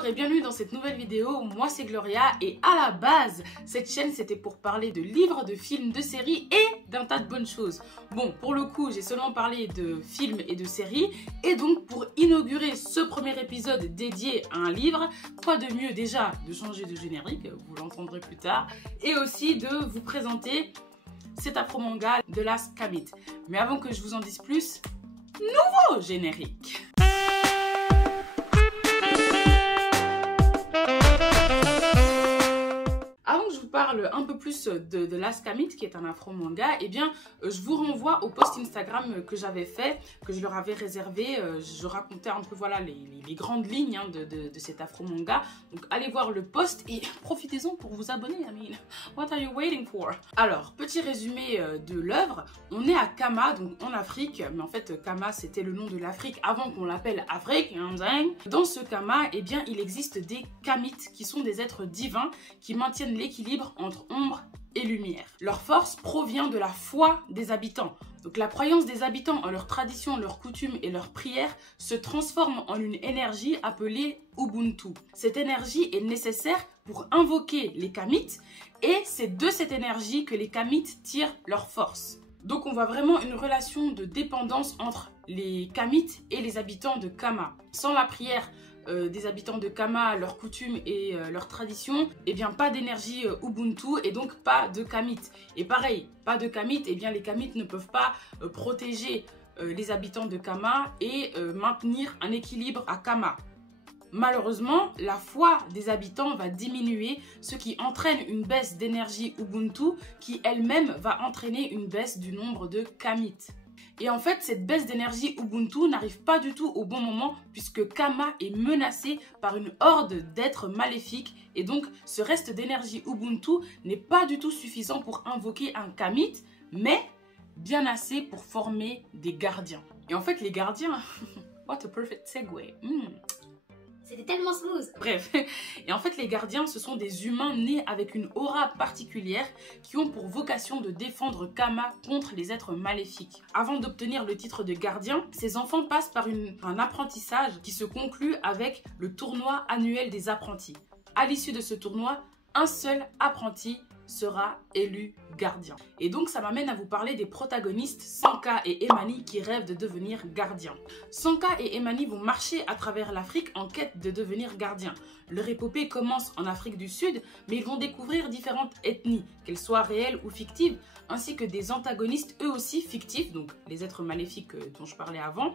Bonjour et bienvenue dans cette nouvelle vidéo, moi c'est Gloria et à la base, cette chaîne c'était pour parler de livres, de films, de séries et d'un tas de bonnes choses. Bon, pour le coup, j'ai seulement parlé de films et de séries et donc pour inaugurer ce premier épisode dédié à un livre, quoi de mieux déjà de changer de générique, vous l'entendrez plus tard, et aussi de vous présenter cet afro-manga de Last Commit. Mais avant que je vous en dise plus, nouveau générique. Avant que je vous parle un peu plus de Last Commit, qui est un afro-manga, eh bien, je vous renvoie au post Instagram que j'avais fait, que je leur avais réservé. Je racontais un peu, voilà, les grandes lignes hein, de cet afro-manga. Donc, allez voir le post et profitez-en pour vous abonner. I mean, what are you waiting for? Alors, petit résumé de l'œuvre. On est à Kama, donc en Afrique. Mais en fait, Kama, c'était le nom de l'Afrique avant qu'on l'appelle Afrique. Dans ce Kama, eh bien, il existe des kamites, qui sont des êtres divins qui maintiennent l'équilibre entre ombre et lumière. Leur force provient de la foi des habitants. Donc la croyance des habitants en leurs traditions, leurs coutumes et leurs prières se transforme en une énergie appelée Ubuntu. Cette énergie est nécessaire pour invoquer les kamites et c'est de cette énergie que les kamites tirent leur force. Donc on voit vraiment une relation de dépendance entre les kamites et les habitants de Kama. Sans la prière des habitants de Kama, leurs coutumes et leurs traditions, et bien pas d'énergie Ubuntu et donc pas de kamites. Et pareil, pas de kamites, et bien les kamites ne peuvent pas protéger les habitants de Kama et maintenir un équilibre à Kama. Malheureusement, la foi des habitants va diminuer, ce qui entraîne une baisse d'énergie Ubuntu qui elle-même va entraîner une baisse du nombre de kamites. Et en fait, cette baisse d'énergie Ubuntu n'arrive pas du tout au bon moment puisque Kama est menacé par une horde d'êtres maléfiques et donc ce reste d'énergie Ubuntu n'est pas du tout suffisant pour invoquer un kamite, mais bien assez pour former des gardiens. Et en fait, les gardiens, what a perfect segue. C'était tellement smooth. Bref, et en fait les gardiens ce sont des humains nés avec une aura particulière qui ont pour vocation de défendre Kama contre les êtres maléfiques. Avant d'obtenir le titre de gardien, ces enfants passent par un apprentissage qui se conclut avec le tournoi annuel des apprentis. À l'issue de ce tournoi, un seul apprenti sera élu gardien. Et donc ça m'amène à vous parler des protagonistes Sanka et Emani qui rêvent de devenir gardiens. Sanka et Emani vont marcher à travers l'Afrique en quête de devenir gardiens. Leur épopée commence en Afrique du Sud, mais ils vont découvrir différentes ethnies, qu'elles soient réelles ou fictives, ainsi que des antagonistes eux aussi fictifs, donc les êtres maléfiques dont je parlais avant,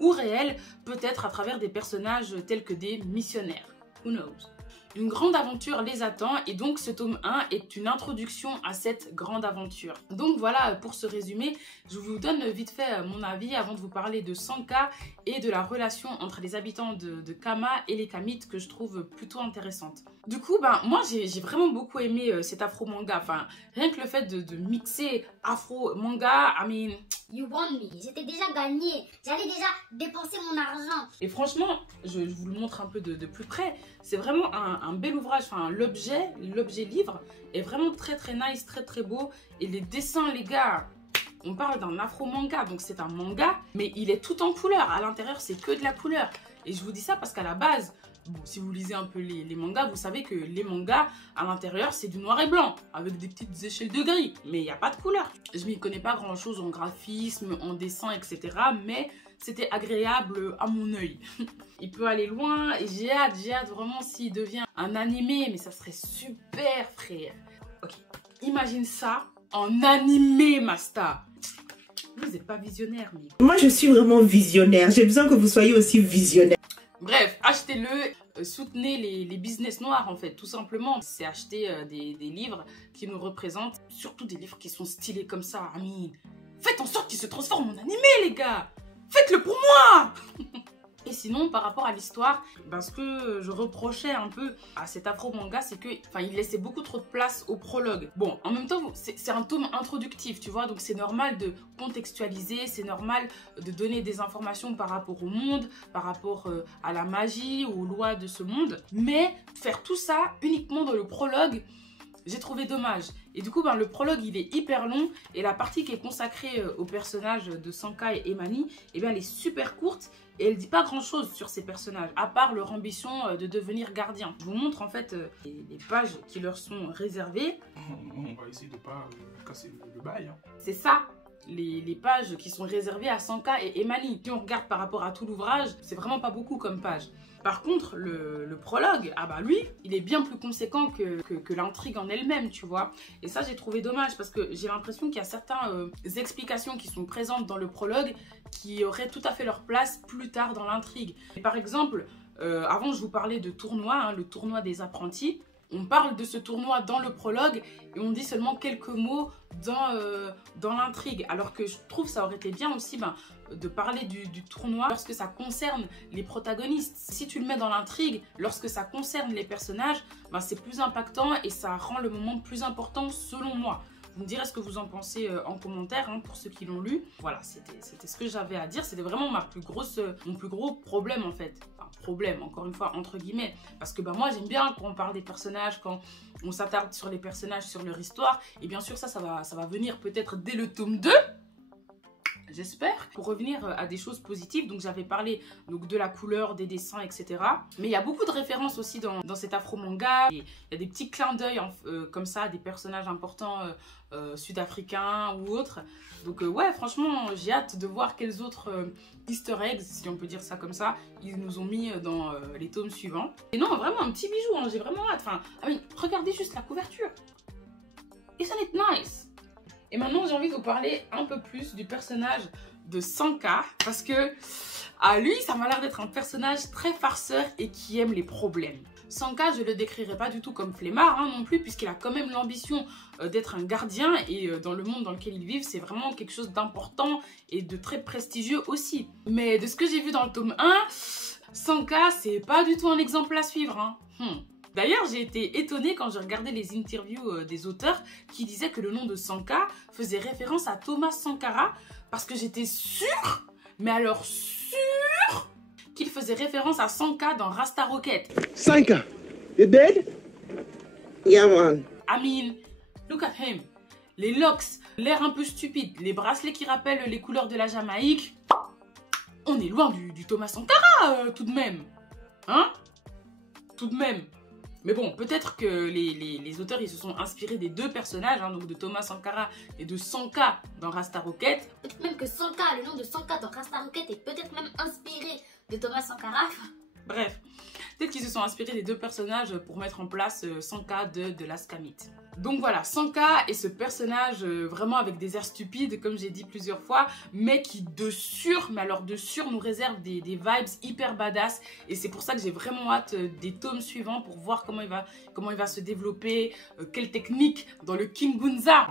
ou réels, peut-être à travers des personnages tels que des missionnaires. Who knows? Une grande aventure les attend et donc ce tome 1 est une introduction à cette grande aventure. Donc voilà pour ce résumé, je vous donne vite fait mon avis avant de vous parler de Sanka et de la relation entre les habitants de Kama et les kamites que je trouve plutôt intéressante. Du coup, moi j'ai vraiment beaucoup aimé cet afro-manga, enfin rien que le fait de mixer afro-manga, I mean... You won me, j'étais déjà gagné, j'allais déjà dépenser mon argent. Et franchement, je vous le montre un peu de plus près, c'est vraiment un bel ouvrage, enfin l'objet livre est vraiment très nice, très beau. Et les dessins les gars, on parle d'un afro-manga, donc c'est un manga, mais il est tout en couleur, à l'intérieur c'est que de la couleur. Et je vous dis ça parce qu'à la base, bon, si vous lisez un peu les mangas, vous savez que les mangas, à l'intérieur, c'est du noir et blanc, avec des petites échelles de gris, mais il n'y a pas de couleur. Je m'y connais pas grand-chose en graphisme, en dessin, etc., mais c'était agréable à mon œil. Il peut aller loin, et j'ai hâte vraiment s'il devient un animé, mais ça serait super, frère. Ok, imagine ça en animé, Masta. Vous n'êtes pas visionnaire, mais... Moi, je suis vraiment visionnaire. J'ai besoin que vous soyez aussi visionnaire. Bref, achetez-le, soutenez les business noirs en fait, tout simplement. C'est acheter des livres qui nous représentent, surtout des livres qui sont stylés comme ça. Amine, faites en sorte qu'ils se transforment en animé les gars. Faites-le pour moi. Et sinon, par rapport à l'histoire, ce que je reprochais un peu à cet afro-manga, c'est que, il laissait beaucoup trop de place au prologue. Bon, en même temps, c'est un tome introductif, tu vois, donc c'est normal de contextualiser, c'est normal de donner des informations par rapport au monde, par rapport à la magie, aux lois de ce monde. Mais faire tout ça uniquement dans le prologue, j'ai trouvé dommage. Et du coup, ben, le prologue, il est hyper long. Et la partie qui est consacrée aux personnages de Sanka et Emani, eh bien, elle est super courte. Et elle dit pas grand chose sur ces personnages, à part leur ambition de devenir gardien. Je vous montre en fait les pages qui leur sont réservées. On va essayer de pas casser le bail. Hein. C'est ça, les pages qui sont réservées à Sanka et Emani. Si on regarde par rapport à tout l'ouvrage, c'est vraiment pas beaucoup comme page. Par contre, le prologue, ah bah lui, il est bien plus conséquent que l'intrigue en elle-même, tu vois. Et ça, j'ai trouvé dommage parce que j'ai l'impression qu'il y a certaines explications qui sont présentes dans le prologue qui auraient tout à fait leur place plus tard dans l'intrigue. Par exemple, avant je vous parlais de tournoi, hein, le tournoi des apprentis. On parle de ce tournoi dans le prologue et on dit seulement quelques mots dans l'intrigue. Alors que je trouve ça aurait été bien aussi de parler du tournoi lorsque ça concerne les protagonistes. Si tu le mets dans l'intrigue, lorsque ça concerne les personnages, c'est plus impactant et ça rend le moment plus important selon moi. Vous me direz ce que vous en pensez en commentaire hein, pour ceux qui l'ont lu. Voilà, c'était ce que j'avais à dire. C'était vraiment mon plus gros problème en fait. Enfin, problème, encore une fois, entre guillemets. Parce que moi, j'aime bien quand on parle des personnages, quand on s'attarde sur les personnages, sur leur histoire. Et bien sûr, ça va venir peut-être dès le tome 2. J'espère. Pour revenir à des choses positives, donc j'avais parlé donc, de la couleur, des dessins, etc. Mais il y a beaucoup de références aussi dans cet afro-manga. Il y a des petits clins d'œil comme ça, des personnages importants sud-africains ou autres. Donc ouais, franchement, j'ai hâte de voir quels autres easter eggs, si on peut dire ça comme ça, ils nous ont mis dans les tomes suivants. Et non, vraiment un petit bijou, hein, j'ai vraiment hâte. Enfin, regardez juste la couverture. Isn't it nice? Et maintenant, j'ai envie de vous parler un peu plus du personnage de Sanka. Parce que, à lui, ça m'a l'air d'être un personnage très farceur et qui aime les problèmes. Sanka, je ne le décrirai pas du tout comme flemmard hein, non plus, puisqu'il a quand même l'ambition d'être un gardien. Et dans le monde dans lequel ils vivent, c'est vraiment quelque chose d'important et de très prestigieux aussi. Mais de ce que j'ai vu dans le tome 1, Sanka, c'est pas du tout un exemple à suivre. Hein. D'ailleurs, j'ai été étonnée quand j'ai regardé les interviews des auteurs qui disaient que le nom de Sanka faisait référence à Thomas Sankara parce que j'étais sûre, mais alors sûre, qu'il faisait référence à Sanka dans Rasta Rocket. Sanka, you dead? Yeah, man. I mean, look at him. Les locks, l'air un peu stupide, les bracelets qui rappellent les couleurs de la Jamaïque. On est loin du Thomas Sankara, tout de même. Hein? Tout de même. Mais bon, peut-être que les auteurs ils se sont inspirés des deux personnages, hein, donc de Thomas Sankara et de Sanka dans Rasta Rocket. Peut-être même que Sanka, le nom de Sanka dans Rasta Rocket est peut-être même inspiré de Thomas Sankara. Bref, peut-être qu'ils se sont inspirés des deux personnages pour mettre en place Sanka de Laskamit. Donc voilà, Sanka est ce personnage vraiment avec des airs stupides, comme j'ai dit plusieurs fois, mais qui mais alors de sûr nous réserve des vibes hyper badass. Et c'est pour ça que j'ai vraiment hâte des tomes suivants pour voir comment il va se développer, quelle technique dans le Kingunza.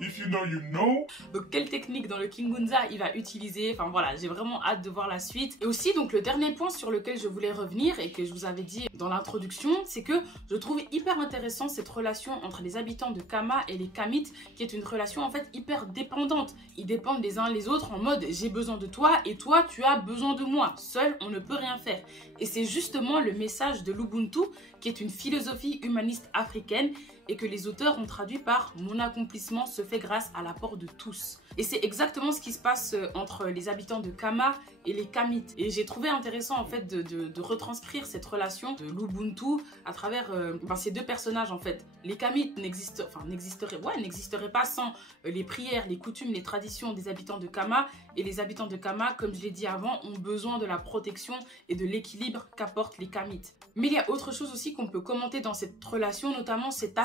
If you know, you know. Donc quelle technique dans le Kingunza il va utiliser. Enfin voilà, j'ai vraiment hâte de voir la suite. Et aussi donc le dernier point sur lequel je voulais revenir et que je vous avais dit dans l'introduction, c'est que je trouve hyper intéressant cette relation entre les habitants de Kama et les Kamites, qui est une relation en fait hyper dépendante. Ils dépendent les uns les autres en mode j'ai besoin de toi et toi tu as besoin de moi. Seul on ne peut rien faire. Et c'est justement le message de l'Ubuntu, qui est une philosophie humaniste africaine et que les auteurs ont traduit par « Mon accomplissement se fait grâce à l'apport de tous ». Et c'est exactement ce qui se passe entre les habitants de Kama et les Kamites. Et j'ai trouvé intéressant en fait de retranscrire cette relation de l'Ubuntu à travers ces deux personnages en fait. Les Kamites n'existeraient pas sans les prières, les coutumes, les traditions des habitants de Kama. Et les habitants de Kama, comme je l'ai dit avant, ont besoin de la protection et de l'équilibre qu'apportent les Kamites. Mais il y a autre chose aussi qu'on peut commenter dans cette relation, notamment cet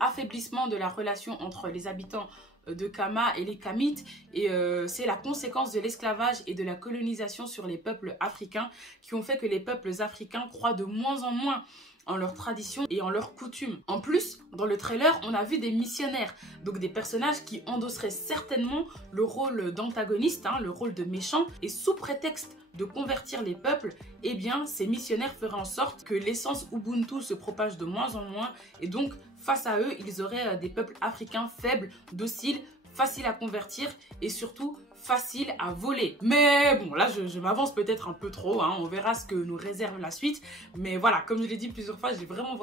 affaiblissement de la relation entre les habitants de Kama et les Kamites, et c'est la conséquence de l'esclavage et de la colonisation sur les peuples africains qui ont fait que les peuples africains croient de moins en moins en leurs traditions et en leurs coutumes. En plus, dans le trailer, on a vu des missionnaires, donc des personnages qui endosseraient certainement le rôle d'antagoniste, hein, le rôle de méchant, et sous prétexte de convertir les peuples, eh bien, ces missionnaires feraient en sorte que l'essence Ubuntu se propage de moins en moins, et donc, face à eux, ils auraient des peuples africains faibles, dociles, faciles à convertir, et surtout, facile à voler. Mais bon, là, je m'avance peut-être un peu trop, hein. On verra ce que nous réserve la suite. Mais voilà, comme je l'ai dit plusieurs fois, j'ai vraiment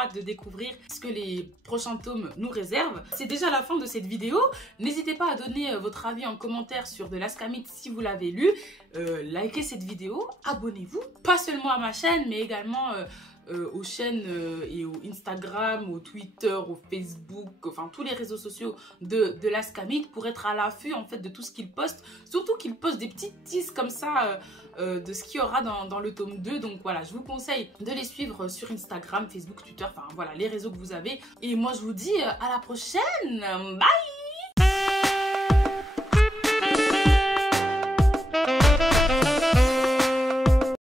hâte de découvrir ce que les prochains tomes nous réservent. C'est déjà la fin de cette vidéo. N'hésitez pas à donner votre avis en commentaire sur The Last Commit si vous l'avez lu. Likez cette vidéo, abonnez-vous, pas seulement à ma chaîne, mais également aux chaînes et au Instagram, au Twitter, au Facebook, enfin tous les réseaux sociaux de The Last Commit pour être à l'affût en fait de tout ce qu'il poste. Surtout qu'il poste des petits teases comme ça de ce qu'il y aura dans le tome 2. Donc voilà, je vous conseille de les suivre sur Instagram, Facebook, Twitter, enfin voilà les réseaux que vous avez. Et moi je vous dis à la prochaine, bye!